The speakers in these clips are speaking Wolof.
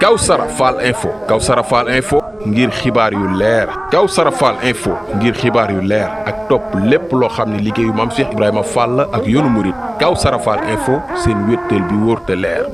Kawsara Fall Info ngir xibaar yu leer Kawsara Fall Info ngir xibaar yu leer ak topp lépp loo xam ne liggéeyu Maam Cheikh Ibrahima Fall ak yoonu murit Kawsara Fall Info seen wéttal bi wóor te leer.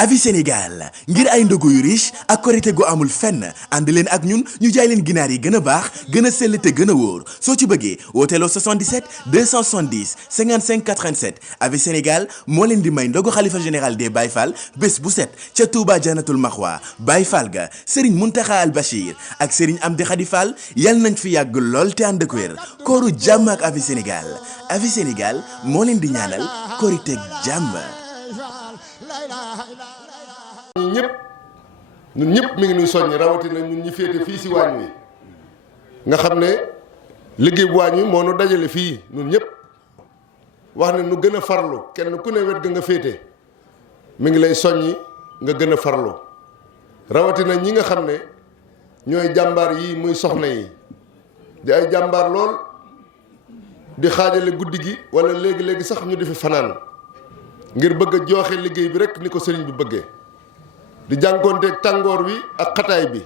Avis Sénégal ngir ay ndogu yu riche ak korité gu amul fenn ànd leen ak ñun ñu jaay leen ginaar yi gën a baax gën a sell te gën a wóor soo ci bëggee wooteeloo 77 270 55 87 Avis Sénégal moo leen di may ndogu xalifa général des Baye Fall bés bu set ca Touba Jannatul Maxwa Baye Fall ga Serigne Mountakha Al Bachir ak Serigne Amdi Khady Fall yal nañ fi yàgg lool te ànd ak wér kooru jàmm ak Avis Sénégal Avis Sénégal moo leen di ñaanal korité jàmm. ñun ñëpp mi ngi nuy soññ rawatina ñun ñi féete fii si waañ wi nga xam ne liggéey bu waañ wi moo nu dajale fii ñun ñëpp wax ne nu gën a farlu kenn ku ne wet ga nga féete mi ngi lay soññi nga gën a farlu rawatina ñi nga xam ne ñooy jàmbaar yi muy soxna yi di ay jàmbaar lool di xaajale guddi gi wala léegi-léegi sax ñu di fi fanaan ngir bëgg a jooxe liggéey bi rek ni ko sëriñ bi bëggee di jànkoonteeg tàngoor wi ak xataay bi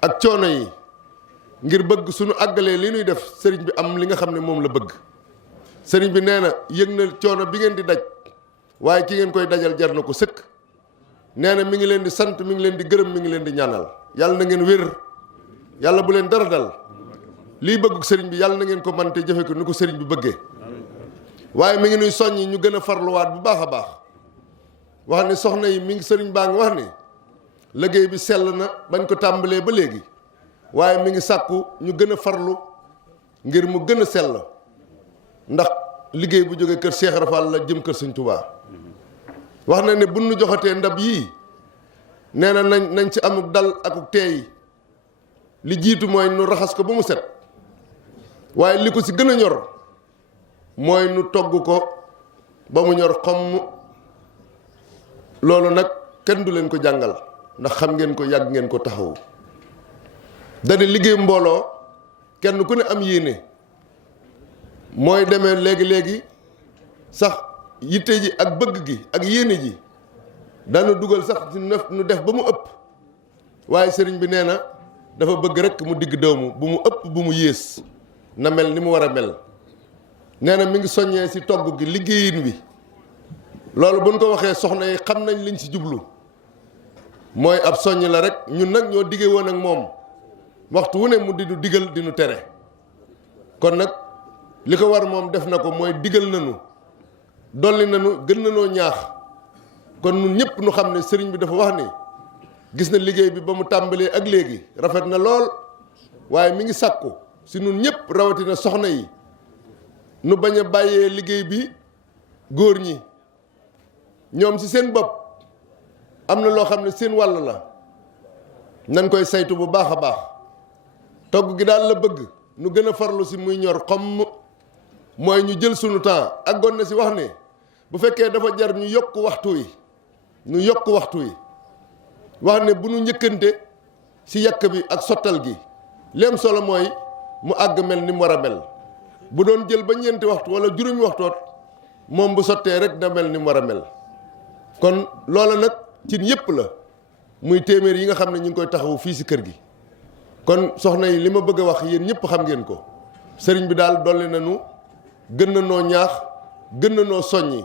ak coono yi ngir bëgg suñu àggalee li ñuy def sëriñ bi am li nga xam ne moom la bëgg sëriñ bi nee na yëg na coono bi ngeen di daj waaye ki ngeen koy dajal jar na ko sëkk nee na mi ngi leen di sant mi ngi leen di gërëm mi ngi leen di ñaanal yàlla na ngeen wér yàlla bu leen dara dal lii bëgg sëriñ bi yàlla na ngeen ko mën te jëfe ko ni ko sëriñ bi bëggee waaye mi ngi nuy soññi ñu gën a farluwaat bu baax a baax wax ne soxna yi mi ngi sëriñ baa ngi wax ne liggéey bi sell na bañ ko tàmbalee ba léegi waaye mi ngi sàkku ñu gën a farlu ngir mu gën a sell ndax liggéey bu jógee kër Cheikh Rafal la jëm kër Sëriñ Tuubaa wax na ne bu nu joxatee ndab yii nee na nañ ci amuk dal akuk teey li jiitu mooy nu raxas ko ba mu set waaye li ko si gën a ñor mooy nu togg ko ba mu ñor xomm loolu nag kenn du leen ko jàngal ndax xam ngeen ko yàgg ngeen ko taxawu dadi liggéey mbooloo kenn ku ne am yéene mooy demee léegi-léegi sax yitte ji ak bëgg gi ak yéene ji daanu dugal sax ci nu def ba mu ëpp waaye sëriñ bi nee na dafa bëgg rekk mu digg doomu bu mu ëpp bu mu yées na mel ni mu war a mel nee na mi ngi soññee ci togg gi liggéeyin wi loolu buñ ko waxee soxna yi xam nañ liñ ci jublu mooy ab soññ la rek ñun nag ñoo diggee woon ak moom waxtu wu ne mu di nu digal di nu tere kon nag li ko war moom def na ko mooy digal nañu dolli nañu gën nañoo ñaax kon ñun ñëpp nu xam ne sëriñ bi dafa wax ni gis na liggéey bi ba mu tàmbalee ak léegi rafet na lool waaye mi ngi sàkku si ñun ñëpp rawatina soxna yi nu bañ a bàyyee liggéey bi góor ñi ñoom ci seen bopp am na loo xam ne seen wàll la nañ koy saytu bu baax a baax togg gi daal la bëgg nu gën a farlu ci muy ñor xomm mooy ñu jël sunu temps àggoon na ci wax ne bu fekkee dafa jar ñu yokk waxtu wi ñu yokk waxtu wi wax ne bu nu njëkkante ci yàkk bi ak sottal gi leem solo mooy mu àgg mel ni mu war a mel bu doon jël ba ñeenti waxtu wala juróomi waxtoot moom bu sottee rek na mel ni mu war a mel kon loola nag cin yëpp la muy téeméer yi nga xam ne ñu ngi koy taxawu fii ci kër gi kon soxna yi li ma bëgg a wax yéen ñëpp xam ngeen ko sëriñ bi daal dolli nañu gën na noo ñaax gën na noo soññi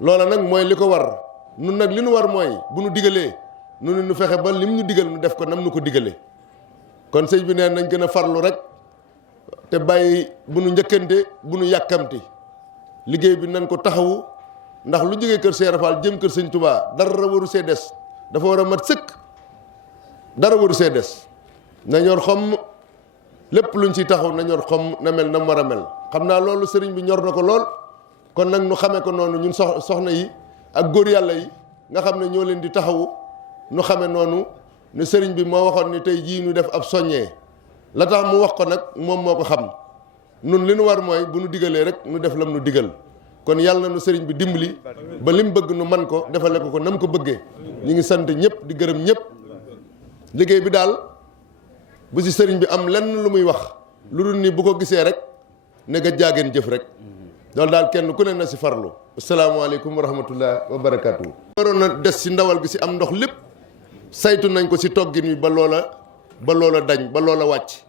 loola nag mooy li ko war nun nag li nu war mooy bu nu digalee nu fexe ba lim ñu digal nu def ko nam nu ko digalee kon sëñ bi neen nañ gën a farlu rek te bàyyi bu nu njëkkante bu nu yàkkamti liggéey bi nañ ko taxawu ndax lu jógee kër Cheikh Rafal jëm kër Sëñ Touba dara waru see des dafa war a mat sëkk dara waru see des na ñor xomm lépp luñ ci taxaw na ñor xomm na mel na mu war a mel xam naa loolu sëriñ bi ñor na ko lool kon nag nu xamee ko noonu ñun soxna yi ak góor yàlla yi nga xam ne ñoo leen di taxawu nu xamee noonu ne sëriñ bi moo waxoon ni tey jii nu def ab soññee la tax mu wax ko nag moom moo ko xam nun li nu war mooy bu nu digalee rek nu def lam nu digal kon yàlla na nu sëriñ bi dimbali ba lim bëgg nu man ko defale ko nam ko bëggee ñu ngi sant ñëpp di gërëm ñëpp liggéey bi daal bu si sëriñ bi am lenn lu muy wax lu dul ni bu ko gisee rek ne nga jaageen jëf rek loolu daal kenn ku ne na si farlu. asalaamaaleykum wa rahmatullah wa barakaatu. waroon na des si ndawal gi si am ndox lépp saytu nañ ko si toggin wi ba loola dañ ba loola wàcc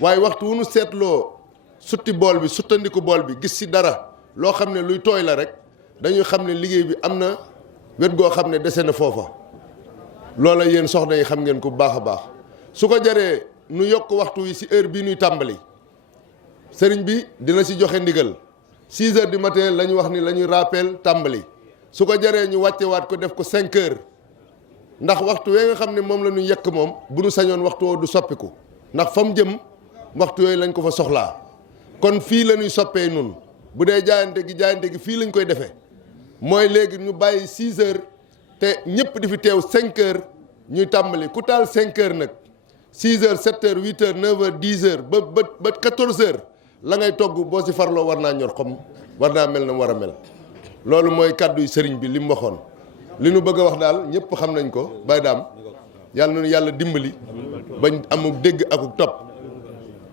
waaye waxtu wu nu seetloo sutti bool bi suttandiku bool bi gis si dara loo xam ne luy tooy la rek dañuy xam ne liggéey bi am na wet goo xam ne dese na foofa loola yéen soxna yi xam ngeen ko bu baax a baax su ko jaree nu yokk waxtu wi si heure bii nuy tàmbali sëriñ bi dina si joxe ndigal 6 heures du matin la ñu wax ni la ñuy rappel tàmbali su ko jaree ñu wàccewaat ko def ko 5 heures ndax waxtu wee nga xam ne moom la ñu yekk moom bu nu sañoon waxtu woo du soppiku ndax fa mu jëm waxtu yooyu lañ ko fa soxlaa kon fii la ñuy soppee nun bu dee jaayante gi fii lañ koy defee mooy léegi ñu bàyyi 6 heures te ñëpp di fi teew 5 heures ñuy tàmbali ku taal 5 heures nag 6 heures 7 heures 8 heures 9 heures 10 heures ba 14 heures la ngay togg boo si farloo war naa ñor xom war naa mel na mu war a mel loolu mooy kàddu yu sëriñ bi li mu waxoon li nu bëgg a wax daal ñëpp xam nañ ko Baye Dame yàlla na nu yàlla dimbali bañ amuk dégg akuk topp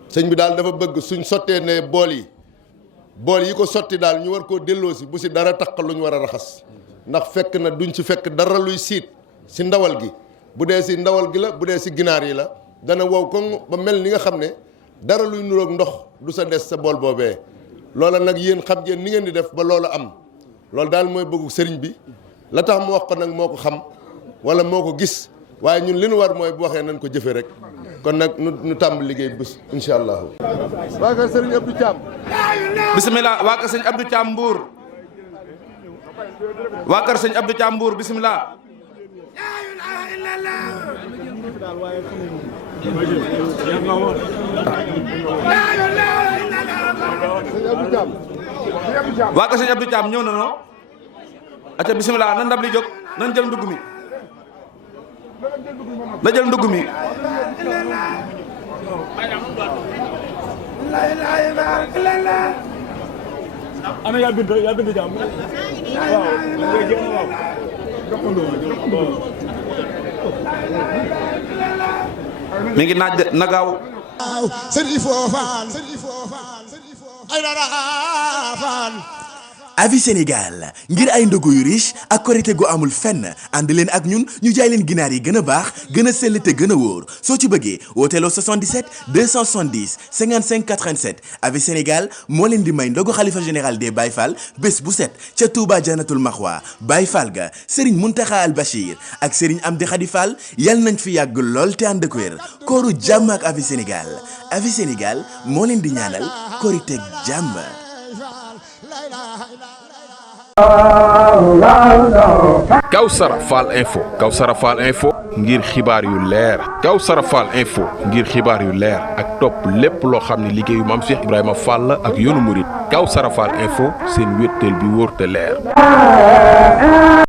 sëñ bi daal dafa bëgg suñ sottee ne bool yi ko sotti daal ñu war koo delloosi bu si dara taq lu ñu war a raxas ndax fekk na duñ ci fekk dara luy siit si ndawal gi bu dee si ndawal gi la bu dee si ginaar yi la dana wow ko ba mel ni nga xam ne dara luy nuroog ndox du sa des sa bool boobee loola nag yéen xam ngeen ni ngeen di def ba loola am loolu daal mooy bëggu sëriñ bi la tax mu wax ko nag moo ko xam wala moo ko gis waaye ñun li nu war mooy bu waxee nañ ko jëfe rek kon nag nu tàmb liggéey bés incha allahu. waa kër sëriñ Abdou Thiam. bisimilah waa kër sëñ Abdou Thiam Mbour. waa kër sëñ Abdou Thiam Mbour bisimilah. waa kër sëñ Abdou Thiam ñëw na noo. acca bisimilah nan ndab li jóg nan jël ndugg mi. na jël ndugg mi. ana yaa bind jàmm mi ngi naaj de na gaaw. Avis Sénégal ngir ay ndogu yu riche ak korité gu amul fenn ànd leen ak ñun ñu jaay leen ginaar yi gën a baax gën a sell te gën a wóor soo ci bëggee wooteeloo 77 270 55 87 Avis Sénégal moo leen di may ndogu xalifa général des Baye Fall bés bu set ca Touba Janatul Maxwa Baye Fall ga Serigne Mountakha Al Bachir ak Serigne Amdi Khady Fall yal nañ fi yàgg lool te ànd ak wér kooru jàmm ak Avis Sénégal Avis Sénégal moo leen di ñaanal korité jàmm. Kawsara Fall Info ngir xibaar yu leer Kawsara Fall Info ngir xibaar yu leer ak topp lépp loo xam ne liggéeyu Maam Cheikh Ibrahima Fall ak yoonu murit Kawsara Fall Info seen wéttal bi wóor te leer